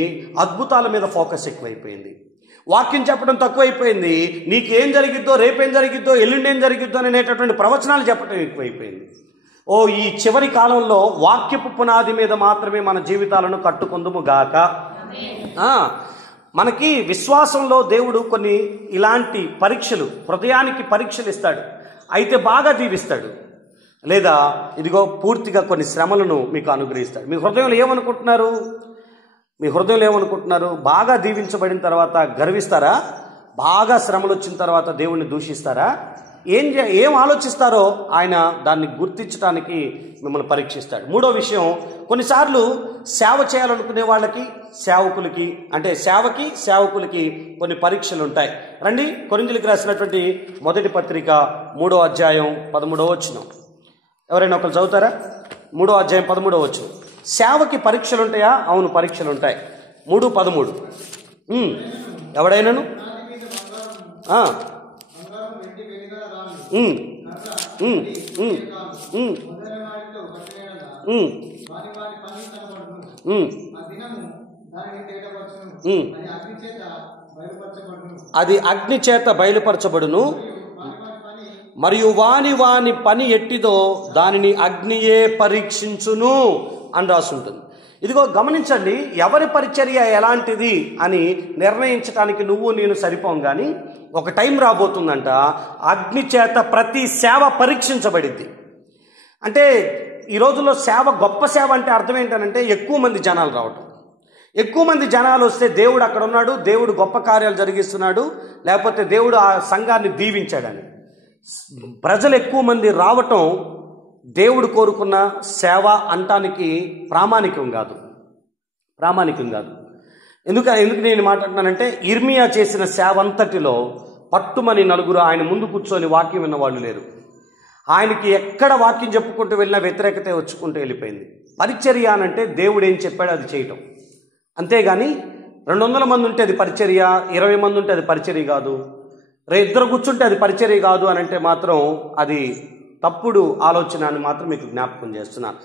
అద్భుతాల మీద ఫోకస్ ఎక్కువైపోయింది. వాక్యం చెప్పడం తక్కువైపోయింది, నీకేం జరిగిద్దో, రేపేం జరిగిద్దో, ఎల్లుండేం జరిగిద్దో అనేటటువంటి ప్రవచనాలు చెప్పడం ఎక్కువైపోయింది. ఈ చివరి కాలంలో వాక్యపు పునాది మీద మాత్రమే మన జీవితాలను కట్టుకుందుము గాక. మనకి విశ్వాసంలో దేవుడు కొన్ని ఇలాంటి పరీక్షలు, హృదయానికి పరీక్షలు ఇస్తాడు. అయితే బాగా దీవిస్తాడు, లేదా ఇదిగో పూర్తిగా కొన్ని శ్రమలను మీకు అనుగ్రహిస్తాడు. మీ హృదయంలో ఏమనుకుంటున్నారు? మీ హృదయంలో ఏమనుకుంటున్నారు? బాగా దీవించబడిన తర్వాత గర్విస్తారా? బాగా శ్రమలు వచ్చిన తర్వాత దేవుణ్ణి దూషిస్తారా? ఏం ఆలోచిస్తారో ఆయన దాన్ని గుర్తించడానికి మిమ్మల్ని పరీక్షిస్తాడు. మూడో విషయం, కొన్నిసార్లు సేవ చేయాలనుకునే వాళ్ళకి, సేవకులకి, అంటే సేవకులకి కొన్ని పరీక్షలు ఉంటాయి. రండి, కొరింథీయులకు రాసినటువంటి మొదటి పత్రిక 3వ అధ్యాయం 13వ వచనం. ఎవరైనా ఒకరు చదువుతారా? 3వ అధ్యాయం 13వ వచనం. సేవకి పరీక్షలు ఉంటాయా? అవును, పరీక్షలు ఉంటాయి. 3:13. ఎవడైనాను అది అగ్ని చేత బయలుపరచబడును, మరియు వాని పని ఎట్టిదో దానిని అగ్నియే పరీక్షించును అని రాసుంటుంది. ఇదిగో గమనించండి, ఎవరి పరిచర్య ఎలాంటిది అని నిర్ణయించడానికి నువ్వు నేను సరిపోం. కానీ ఒక టైం రాబోతుందంట, అగ్ని చేత ప్రతి సేవ పరీక్షించబడిద్ది. అంటే ఈ రోజుల్లో సేవ, గొప్ప సేవ అంటే అర్థం ఏంటనంటే ఎక్కువ మంది జనాలు రావటం. ఎక్కువ మంది జనాలు వస్తే దేవుడు అక్కడ ఉన్నాడు, దేవుడు గొప్ప కార్యాలు జరిగిస్తున్నాడు, లేకపోతే దేవుడు ఆ సంఘాన్ని దీవించాడని. ప్రజలు ఎక్కువ మంది రావటం దేవుడు కోరుకున్న సేవ అంటానికి ప్రామాణికం కాదు. ఎందుకు నేను మాట్లాడుతున్నానంటే, ఇర్మియా చేసిన సేవ అంతటిలో పట్టుమని నలుగురు ఆయన ముందు కూర్చొని వాక్యం విన్న వాళ్ళు లేరు. ఆయనకి ఎక్కడ వాక్యం చెప్పుకుంటూ వెళ్ళినా వ్యతిరేకత వచ్చుకుంటూ వెళ్ళిపోయింది. పరిచర్య అనంటే దేవుడు ఏం చెప్పాడో అది చేయటం, అంతేగాని 200 మంది ఉంటే అది పరిచర్య, 20 మంది ఉంటే అది పరిచర్య కాదు, ఇద్దరు కూర్చుంటే అది పరిచర్య కాదు అని అంటే మాత్రం అది తప్పుడు ఆలోచన అని మాత్రం మీకు జ్ఞాపకం చేస్తున్నాను.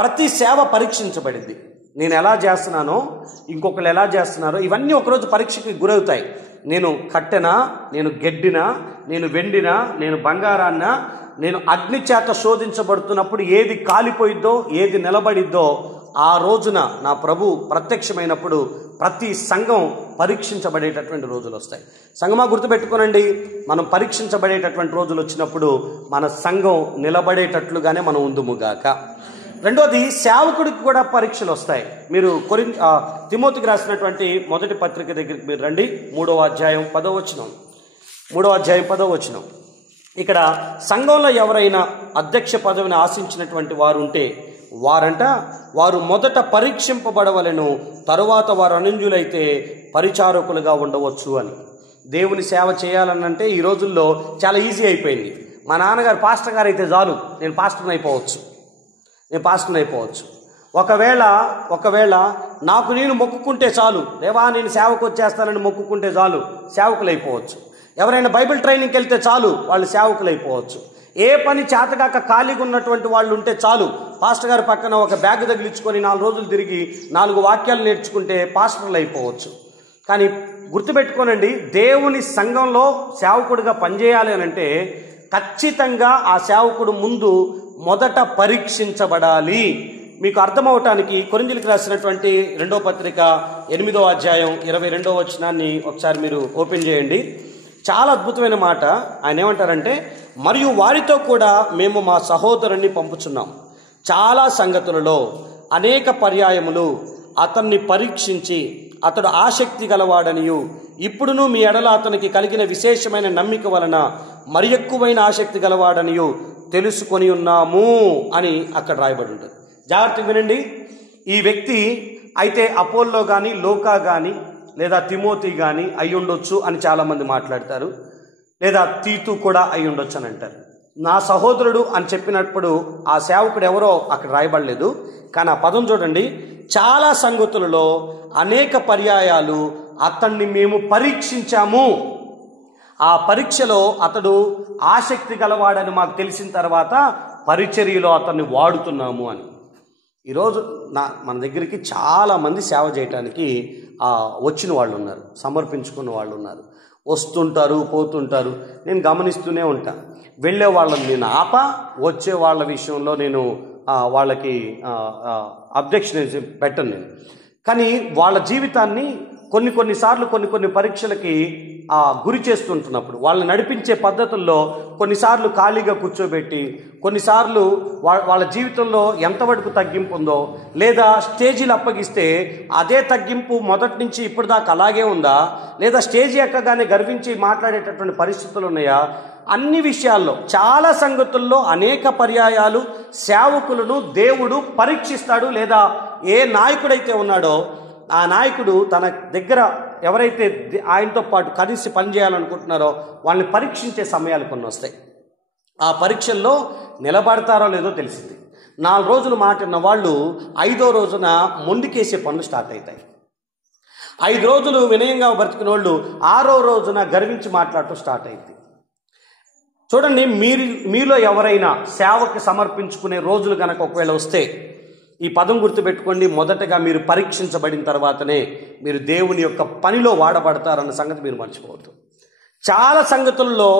ప్రతి సేవ పరీక్షించబడింది. నేను ఎలా చేస్తున్నానో, ఇంకొకరు ఎలా చేస్తున్నారో, ఇవన్నీ ఒకరోజు పరీక్షకి గురవుతాయి. నేను కట్టెనా, నేను గెడ్డినా, నేను వెండినా, నేను బంగారాన్నా, నేను అగ్ని చేత శోధించబడుతున్నప్పుడు ఏది కాలిపోయిద్దో, ఏది నిలబడిద్దో ఆ రోజున నా ప్రభు ప్రత్యక్షమైనప్పుడు ప్రతి సంఘం పరీక్షించబడేటటువంటి రోజులు వస్తాయి. సంఘమా గుర్తుపెట్టుకోనండి, మనం పరీక్షించబడేటటువంటి రోజులు వచ్చినప్పుడు మన సంఘం నిలబడేటట్లుగానే మనం ఉందుముగాక. రెండోది, సేవకుడికి కూడా పరీక్షలు వస్తాయి. మీరు తిమోతికి రాసినటువంటి మొదటి పత్రిక దగ్గరికి మీరు రండి. 3వ అధ్యాయం 10వ వచనం. 3వ అధ్యాయం 10వ వచనం. ఇక్కడ సంఘంలో ఎవరైనా అధ్యక్ష పదవిని ఆశించినటువంటి వారు ఉంటే వారు మొదట పరీక్షింపబడవలెను, తరువాత వారు అనన్యులైతే పరిచారకులుగా ఉండవచ్చు అని. దేవుని సేవ చేయాలనంటే ఈ రోజుల్లో చాలా ఈజీ అయిపోయింది. మా నాన్నగారు పాస్టర్ గారు అయితే చాలు, నేను పాస్టర్ని అయిపోవచ్చు. ఒకవేళ నాకు నేను మొక్కుకుంటే చాలు, దేవా నేను సేవకు వచ్చేస్తానని మొక్కుకుంటే చాలు, సేవకులు అయిపోవచ్చు. ఎవరైనా బైబిల్ ట్రైనింగ్కి వెళ్తే చాలు, వాళ్ళు సేవకులు అయిపోవచ్చు. ఏ పని చేతగాక ఖాళీగా ఉన్నటువంటి వాళ్ళు ఉంటే చాలు, పాస్టర్ గారి పక్కన ఒక బ్యాగ్ తగిలించుకొని 4 రోజులు తిరిగి 4 వాక్యాలు నేర్చుకుంటే పాస్టర్లు అయిపోవచ్చు. కానీ గుర్తుపెట్టుకోనండి, దేవుని సంఘంలో సేవకుడిగా పనిచేయాలి అని అంటే ఖచ్చితంగా ఆ సేవకుడు ముందు మొదట పరీక్షించబడాలి. మీకు అర్థమవటానికి కొరింథీయులకు రాసినటువంటి 2వ పత్రిక 8వ అధ్యాయం 22వ వచనాన్ని ఒకసారి మీరు ఓపెన్ చేయండి. చాలా అద్భుతమైన మాట. ఆయన ఏమంటారంటే, మరియు వారితో కూడా మేము మా సహోదరుణ్ణి పంపుచున్నాం. చాలా సంగతులలో అనేక పర్యాయములు అతన్ని పరీక్షించి అతడు ఆసక్తి గలవాడనియు, ఇప్పుడును మీ ఎడల అతనికి కలిగిన విశేషమైన నమ్మిక వలన మరి ఎక్కువైన ఆసక్తి గలవాడనియు తెలుసుకొని ఉన్నాము అని అక్కడ రాయబడి ఉంటుంది. జాగ్రత్తగా వినండి. ఈ వ్యక్తి అయితే అపోల్లో కానీ, లోకా కానీ, లేదా తిమోతి కానీ అయి ఉండొచ్చు అని చాలామంది మాట్లాడతారు. లేదా తీతు కూడా అయి ఉండొచ్చు అని అంటారు. నా సహోదరుడు అని చెప్పినప్పుడు ఆ సేవకుడు ఎవరో అక్కడ రాయబడలేదు. కానీ ఆ పదం చూడండి, చాలా సంగతులలో అనేక పర్యాయాలు అతన్ని మేము పరీక్షించాము. ఆ పరీక్షలో అతడు ఆసక్తి గలవాడని మాకు తెలిసిన తర్వాత పరిచర్యలో అతన్ని వాడుతున్నాము అని. ఈరోజు మన దగ్గరికి చాలామంది సేవ చేయటానికి వచ్చిన వాళ్ళు ఉన్నారు, సమర్పించుకున్న వాళ్ళు ఉన్నారు, వస్తుంటారు, పోతుంటారు. నేను గమనిస్తూనే ఉంటాను. వెళ్ళే వాళ్ళని నేను వచ్చే వాళ్ళ విషయంలో నేను వాళ్ళకి అబ్జెక్షన్ పెట్టను నేను. కానీ వాళ్ళ జీవితాన్ని కొన్నిసార్లు కొన్ని పరీక్షలకి గురి చేస్తుంటున్నప్పుడు వాళ్ళని నడిపించే పద్ధతుల్లో కొన్నిసార్లు ఖాళీగా కూర్చోబెట్టి, కొన్నిసార్లు వాళ్ళ జీవితంలో ఎంతవరకు తగ్గింపు ఉందో, లేదా స్టేజీలు అప్పగిస్తే అదే తగ్గింపు మొదటి నుంచి ఇప్పటిదాకా అలాగే ఉందా, లేదా స్టేజీ ఎక్కగానే గర్వించి మాట్లాడేటటువంటి పరిస్థితులు ఉన్నాయా, అన్ని విషయాల్లో చాలా సంగతుల్లో అనేక పర్యాయాలు సేవకులను దేవుడు పరీక్షిస్తాడు. లేదా ఏ నాయకుడైతే ఉన్నాడో ఆ నాయకుడు తన దగ్గర ఎవరైతే ఆయనతో పాటు కలిసి పనిచేయాలనుకుంటున్నారో వాళ్ళని పరీక్షించే సమయాలు కొన్ని వస్తాయి. ఆ పరీక్షల్లో నిలబడతారో లేదో తెలిసింది. 4 రోజులు మాటిన్న వాళ్ళు 5వ రోజున మొండికేసే పనులు స్టార్ట్ అవుతాయి. 5 రోజులు వినయంగా బ్రతికిన వాళ్ళు 6వ రోజున గర్వించి మాట్లాడటం స్టార్ట్ అయింది. చూడండి, మీలో ఎవరైనా సేవకి సమర్పించుకునే రోజులు కనుక ఒకవేళ వస్తే ఈ పదం గుర్తుపెట్టుకోండి. మొదటగా మీరు పరీక్షించబడిన తర్వాతనే మీరు దేవుని యొక్క పనిలో వాడబడతారన్న సంగతి మీరు మర్చిపోవద్దు. చాలా సంగతుల్లో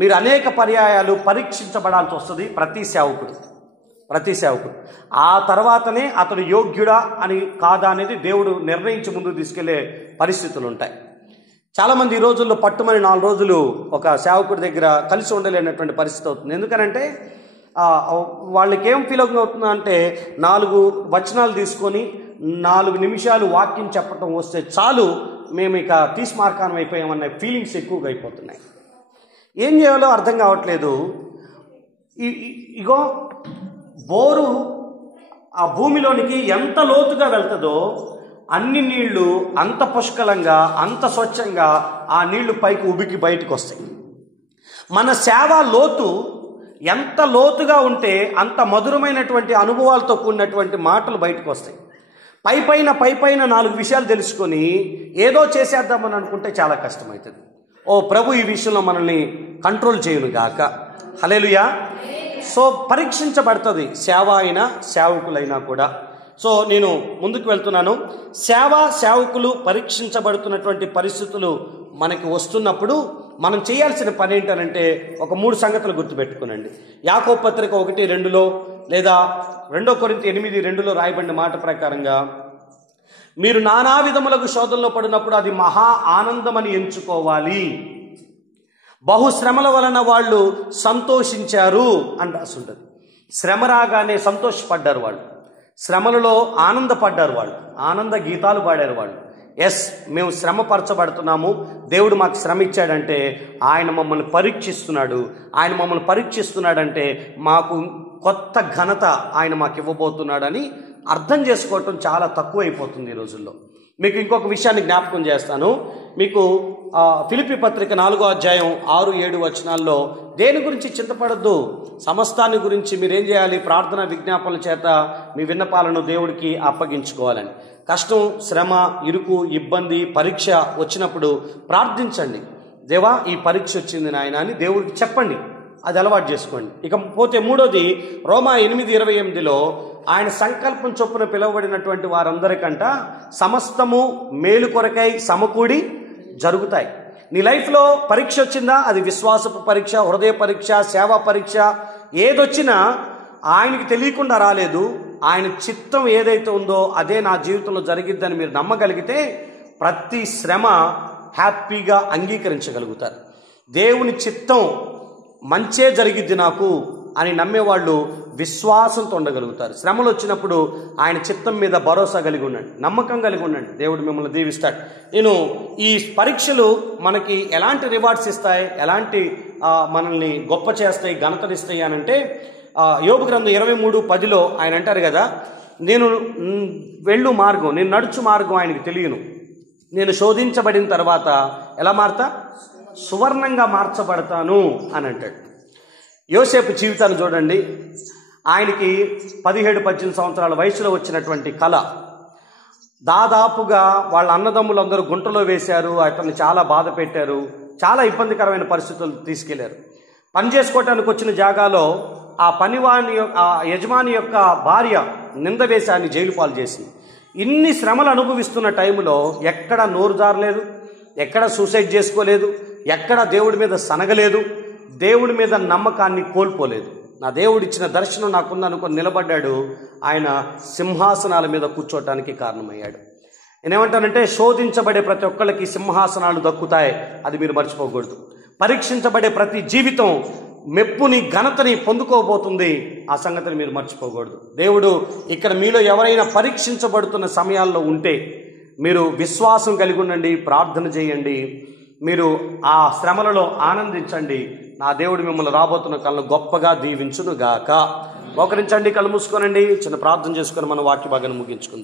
మీరు అనేక పర్యాయాలు పరీక్షించబడాల్సి వస్తుంది ప్రతి సేవకుడు. ఆ తర్వాతనే అతడు యోగ్యుడా అని కాదా అనేది దేవుడు నిర్ణయించి ముందుకు తీసుకెళ్లే పరిస్థితులు ఉంటాయి. చాలామంది ఈ రోజుల్లో పట్టుమని 4 రోజులు ఒక సేవకుడి దగ్గర కలిసి ఉండలేనటువంటి పరిస్థితి అవుతుంది. ఎందుకనంటే వాళ్ళకి ఏం ఫీల్ అవుతుందంటే 4 వచనాలు తీసుకొని 4 నిమిషాలు వాక్యం చెప్పడం వస్తే చాలు, మేము ఇక తీస్మార్కానం అయిపోయామన్న ఫీలింగ్స్ ఎక్కువగా అయిపోతున్నాయి. ఏం చేయాలో అర్థం కావట్లేదు. ఇగో బోరు ఆ భూమిలోనికి ఎంత లోతుగా వెళ్తుందో అన్ని నీళ్లు అంత పుష్కలంగా, అంత స్వచ్ఛంగా ఆ నీళ్లు పైకి ఉబికి బయటకు వస్తాయి. మన సేవ లోతు ఎంత లోతుగా ఉంటే అంత మధురమైనటువంటి అనుభవాలతో కూడినటువంటి మాటలు బయటకు వస్తాయి. పైపైన 4 విషయాలు తెలుసుకొని ఏదో చేసేద్దామని అనుకుంటే చాలా కష్టమవుతుంది. ఓ ప్రభు ఈ విషయంలో మనల్ని కంట్రోల్ చేయను గాక. హల్లెలూయా. సో పరీక్షించబడుతుంది సేవ అయినా సేవకులైనా కూడా. సో నేను ముందుకు వెళ్తున్నాను. సేవకులు పరీక్షించబడుతున్నటువంటి పరిస్థితులు మనకి వస్తున్నప్పుడు మనం చేయాల్సిన పని ఏంటనంటే ఒక 3 సంగతులు గుర్తుపెట్టుకునండి. యాకోబు పత్రిక 1:2లో లేదా 2 కొరింథీ 8:2లో రాయబడిన మాట ప్రకారంగా మీరు నానా విధములకు శోధనలో పడినప్పుడు అది మహా ఆనందమని ఎంచుకోవాలి. బహుశ్రమల వలన వాళ్ళు సంతోషించారు అని రాసుంటుంది. శ్రమ రాగానే సంతోషపడ్డారు వాళ్ళు, శ్రమలలో ఆనందపడ్డారు వాళ్ళు, ఆనంద గీతాలు పాడారు వాళ్ళు. ఎస్, మేము శ్రమ పరచబడుతున్నాము, దేవుడు మాకు శ్రమ ఇచ్చాడంటే ఆయన మమ్మల్ని పరీక్షిస్తున్నాడు. ఆయన మమ్మల్ని పరీక్షిస్తున్నాడంటే మాకు కొత్త ఘనత ఆయన మాకు ఇవ్వబోతున్నాడని అర్థం చేసుకోవటం చాలా తక్కువైపోతుంది ఈ రోజుల్లో. మీకు ఇంకొక విషయాన్ని జ్ఞాపకం చేస్తాను. మీకు ఫిలిప్పీ పత్రిక 4వ అధ్యాయం 6-7 వచనాల్లో దేని గురించి చింతపడద్దు, సమస్తాన్ని గురించి మీరేం చేయాలి, ప్రార్థన విజ్ఞాపనల చేత మీ విన్నపాలను దేవుడికి అప్పగించుకోవాలని. కష్టం, శ్రమ, ఇరుకు, ఇబ్బంది, పరీక్ష వచ్చినప్పుడు ప్రార్థించండి. దేవా ఈ పరీక్ష వచ్చింది నాయన అని దేవుడికి చెప్పండి. అది అలవాటు చేసుకోండి. ఇకపోతే 3వది రోమా 8:28లో ఆయన సంకల్పం చొప్పున పిలువబడినటువంటి వారందరికంట సమస్తము మేలు కొరకై సమకూడి జరుగుతాయి. నీ లైఫ్లో పరీక్ష వచ్చిందా, అది విశ్వాసపు పరీక్ష, హృదయ పరీక్ష, సేవా పరీక్ష, ఏదొచ్చినా ఆయనకి తెలియకుండా రాలేదు. ఆయన చిత్తం ఏదైతే ఉందో అదే నా జీవితంలో జరిగిద్దని మీరు నమ్మగలిగితే ప్రతి శ్రమ హ్యాపీగా అంగీకరించగలుగుతారు. దేవుని చిత్తం మంచే జరిగిద్ది నాకు అని నమ్మేవాళ్ళు విశ్వాసంతో ఉండగలుగుతారు. శ్రమలు వచ్చినప్పుడు ఆయన చిత్తం మీద భరోసా కలిగి ఉండండి, నమ్మకం కలిగి ఉండండి. దేవుడు మిమ్మల్ని దీవిస్తాడు. నేను ఈ పరీక్షలు మనకి ఎలాంటి రివార్డ్స్ ఇస్తాయి, ఎలాంటి మనల్ని గొప్ప చేస్తాయి, ఘనతనిస్తాయి అని అంటే యోబు గ్రంథం 23:10లో ఆయన అంటారు కదా, నేను వెళ్ళు మార్గం, నేను నడుచు మార్గం ఆయనకి తెలియను, నేను శోధించబడిన తర్వాత ఎలా మారుతా, సువర్ణంగా మార్చబడతాను అని అంటాడు. యోసేపు జీవితాన్ని చూడండి. ఆయనకి 17-18 సంవత్సరాల వయసులో వచ్చినటువంటి కళ, దాదాపుగా వాళ్ళ అన్నదమ్ములందరూ గుంటలో వేశారు, అతన్ని చాలా బాధ పెట్టారు, చాలా ఇబ్బందికరమైన పరిస్థితులు తీసుకెళ్లారు. పని చేసుకోవటానికి వచ్చిన జాగాలో ఆ పనివాని ఆ యజమాని యొక్క భార్య నింద వేసి ఆయన జైలు పాలు చేసింది. ఇన్ని శ్రమలు అనుభవిస్తున్న టైంలో ఎక్కడ నోరు జారలేదు, ఎక్కడ సూసైడ్ చేసుకోలేదు, ఎక్కడ దేవుడి మీద సనగలేదు, దేవుడి మీద నమ్మకాన్ని కోల్పోలేదు. నా దేవుడిచ్చిన దర్శనం నాకుందనుకొని నిలబడ్డాడు. ఆయన సింహాసనాల మీద కూర్చోటానికి కారణమయ్యాడు. నేనేమంటానంటే శోధించబడే ప్రతి ఒక్కళ్ళకి సింహాసనాలు దక్కుతాయి, అది మీరు మర్చిపోకూడదు. పరీక్షించబడే ప్రతి జీవితం మెప్పుని ఘనతని పొందుకోబోతుంది, ఆ సంగతిని మీరు మర్చిపోకూడదు. దేవుడు ఇక్కడ మీలో ఎవరైనా పరీక్షించబడుతున్న సమయాల్లో ఉంటే మీరు విశ్వాసం కలిగి ఉండండి, ప్రార్థన చేయండి, మీరు ఆ శ్రమలలో ఆనందించండి. నా దేవుడు మిమ్మల్ని రాబోతున్న కళ్ళను గొప్పగా దీవించును గాక. మోకరించండి, కళ్ళు మూసుకోనండి, చిన్న ప్రార్థన చేసుకొని మన వాక్య భాగాన్ని ముగించుకుందాం.